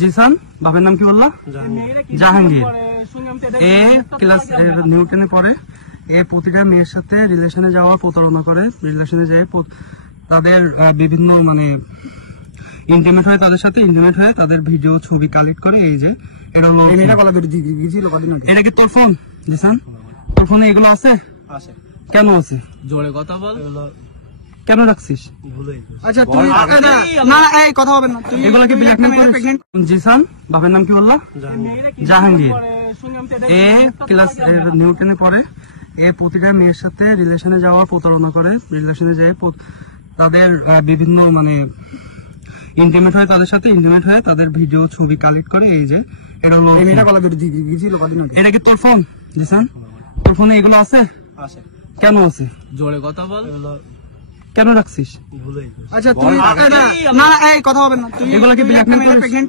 জিসান, বাবার নাম কি বললা? জাহাঙ্গীর। এ ক্লাস 9 পড়ে। এ প্রতিটা মেয়ের সাথে রিলেশনে যাওয়ার প্রতারণা করে, রিলেশনে যাই তাদের বিভিন্ন ইন্টিমেট হয়ে, তাদের সাথে ইন্টিমেট হয়ে তাদের ভিডিও ছবি কালেক্ট করে। এই যে এটা এটা কি তোর ফোন জিসান? তোর ফোনে এগুলো আছে? কেন আছে? জোরে কথা বল। কেন রাখছিস? আচ্ছা তুই না এই কথা হবে না। তুই এগুলো কি ব্ল্যাকমেল করিস? জিসান, বাবার নাম কি বললা? জাহাঙ্গীর। এ ক্লাস 9 পড়ে। এ প্রতিটা মেয়ের সাথে রিলেশনে যাওয়ার প্রতারণা করে, রিলেশনে যাই তাদের বিভিন্ন ইন্টিমেট হয়ে, তাদের সাথে ইন্টিমেট হয়ে তাদের ভিডিও ছবি কালেক্ট করে। এই যে এটা এটা কি তোর ফোন জিসান? তোর ফোনে এগুলো আছে? কেন আছে? জোরে কথা বল। কেন রাখছিস? আচ্ছা তুই না এই কথা হবে না। তুই এগুলো কি ব্ল্যাকমেল করিস?